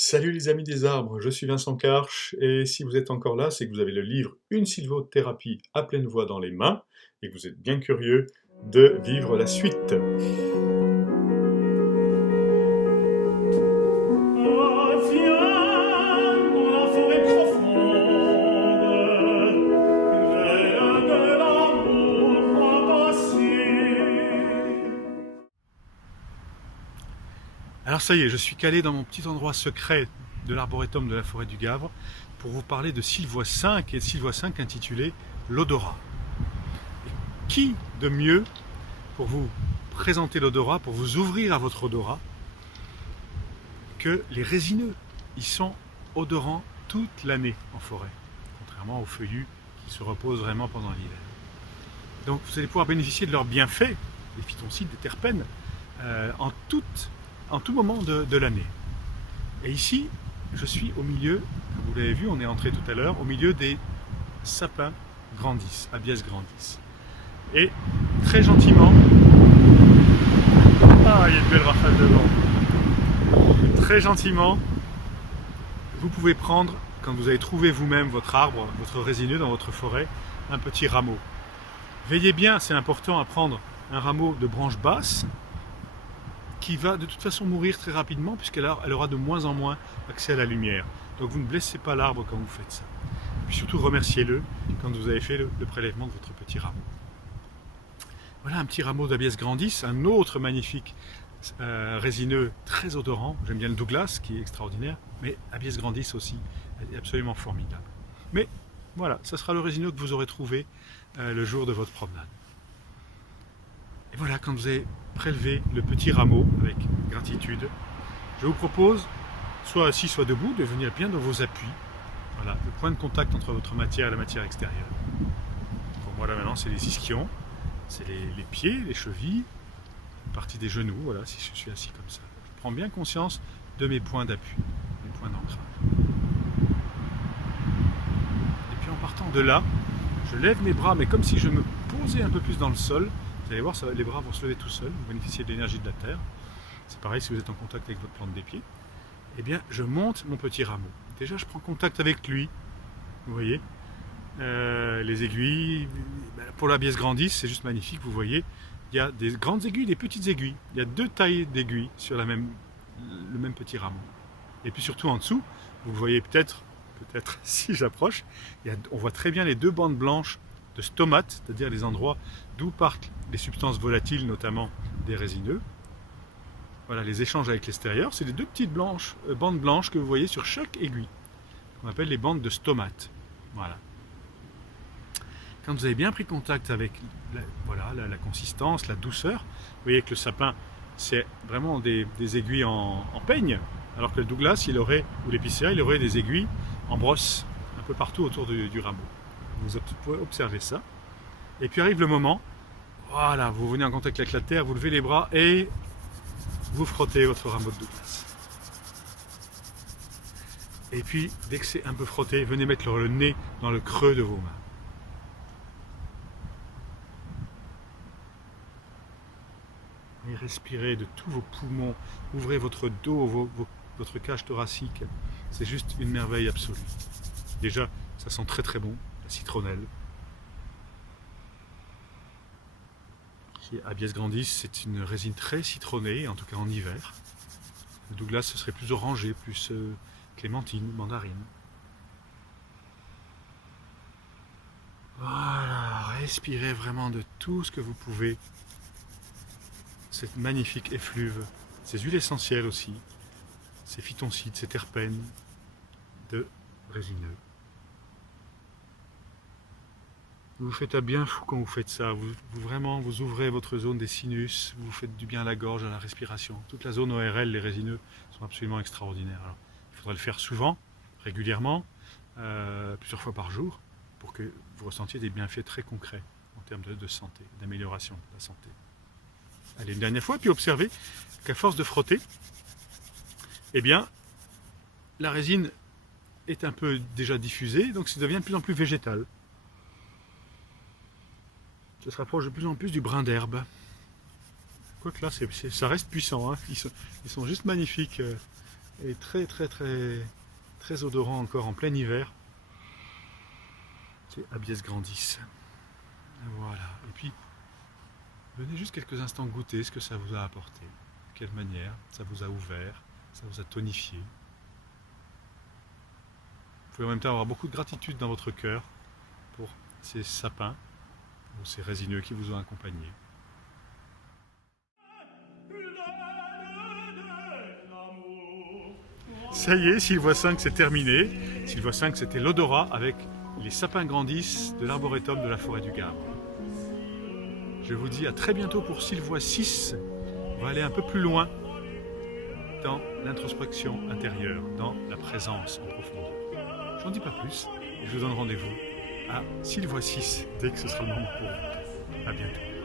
Salut les amis des arbres, je suis Vincent Karch, et si vous êtes encore là, c'est que vous avez le livre Une sylvothérapie à pleine voix dans les mains, et que vous êtes bien curieux de vivre la suite. Alors ça y est, je suis calé dans mon petit endroit secret de l'arboretum de la forêt du Gavre pour vous parler de Sylvoie 5 et Sylvoie 5 intitulé L'odorat. Qui de mieux pour vous présenter l'odorat, pour vous ouvrir à votre odorat, que les résineux. Ils sont odorants toute l'année en forêt, contrairement aux feuillus qui se reposent vraiment pendant l'hiver. Donc vous allez pouvoir bénéficier de leurs bienfaits, des phytoncides, des terpènes, en tout moment de l'année. Et ici, je suis au milieu, comme vous l'avez vu, on est entré tout à l'heure, au milieu des sapins grandis, Abies grandis. Et très gentiment, il y a de belles rafales de vent. Très gentiment, vous pouvez prendre, quand vous avez trouvé vous-même votre arbre, votre résineux dans votre forêt, un petit rameau. Veillez bien, c'est important à prendre un rameau de branche basse qui va de toute façon mourir très rapidement puisqu'elle aura de moins en moins accès à la lumière. Donc vous ne blessez pas l'arbre quand vous faites ça. Et puis surtout remerciez-le quand vous avez fait le prélèvement de votre petit rameau. Voilà un petit rameau d'Abies grandis, un autre magnifique résineux très odorant. J'aime bien le Douglas qui est extraordinaire, mais Abies grandis aussi est absolument formidable. Mais voilà, ça sera le résineux que vous aurez trouvé le jour de votre promenade. Et voilà, quand vous avez prélevé le petit rameau avec gratitude, je vous propose, soit assis, soit debout, de venir bien dans vos appuis. Voilà, le point de contact entre votre matière et la matière extérieure. Pour moi là maintenant, c'est les ischions, c'est les pieds, les chevilles, une partie des genoux, voilà, si je suis assis comme ça. Je prends bien conscience de mes points d'appui, mes points d'ancrage. Et puis en partant de là, je lève mes bras, mais comme si je me posais un peu plus dans le sol. Vous allez voir, les bras vont se lever tout seuls, vous bénéficiez de l'énergie de la terre. C'est pareil si vous êtes en contact avec votre plante des pieds. Eh bien, je monte mon petit rameau. Déjà, je prends contact avec lui. Vous voyez, les aiguilles. Pour l'Abies grandis, c'est juste magnifique. Vous voyez, il y a des grandes aiguilles, des petites aiguilles. Il y a deux tailles d'aiguilles sur le même petit rameau. Et puis surtout en dessous, vous voyez peut-être si j'approche, on voit très bien les deux bandes blanches de stomates, c'est-à-dire les endroits d'où partent les substances volatiles, notamment des résineux. Voilà, les échanges avec l'extérieur, c'est les deux petites bandes blanches que vous voyez sur chaque aiguille, qu'on appelle les bandes de stomates. Voilà. Quand vous avez bien pris contact avec la consistance, la douceur, vous voyez que le sapin, c'est vraiment des aiguilles en peigne, alors que le Douglas, ou l'épicéa, il aurait des aiguilles en brosse, un peu partout autour du rameau. Vous pouvez observer ça. Et puis arrive le moment, voilà, vous venez en contact avec la terre, vous levez les bras et vous frottez votre rameau de Douglas. Et puis, dès que c'est un peu frotté, venez mettre le nez dans le creux de vos mains. Et respirez de tous vos poumons, ouvrez votre dos, votre cage thoracique. C'est juste une merveille absolue. Déjà, ça sent très très bon, la citronnelle. Abies grandis, c'est une résine très citronnée, en tout cas en hiver. Le Douglas, ce serait plus orangé, plus clémentine, mandarine. Voilà, respirez vraiment de tout ce que vous pouvez. Cette magnifique effluve, ces huiles essentielles aussi, ces phytoncides, ces terpènes de résineux. Vous faites un bien fou quand vous faites ça. Vraiment, vous ouvrez votre zone des sinus, vous faites du bien à la gorge, à la respiration. Toute la zone ORL, les résineux, sont absolument extraordinaires. Alors, il faudra le faire souvent, régulièrement, plusieurs fois par jour, pour que vous ressentiez des bienfaits très concrets en termes de santé, d'amélioration de la santé. Allez, une dernière fois, puis observez qu'à force de frotter, eh bien, la résine est un peu déjà diffusée, donc ça devient de plus en plus végétal. Ça se rapproche de plus en plus du brin d'herbe. Quoique là, ça reste puissant. Hein. Ils sont juste magnifiques. et très odorant encore en plein hiver. C'est Abies grandis. Voilà. Et puis, venez juste quelques instants goûter ce que ça vous a apporté. De quelle manière ça vous a ouvert, ça vous a tonifié. Vous pouvez en même temps avoir beaucoup de gratitude dans votre cœur pour ces sapins ou ces résineux qui vous ont accompagné. Ça y est, Sylvoie 5 c'est terminé. Sylvoie 5 c'était l'odorat avec les sapins grandissent de l'arboretum de la forêt du Gard. Je vous dis à très bientôt pour Sylvoie 6. On va aller un peu plus loin dans l'introspection intérieure, dans la présence en profondeur. J'en dis pas plus, et je vous donne rendez-vous à Sylvoie 6 dès que ce sera le moment pour vous. À bientôt.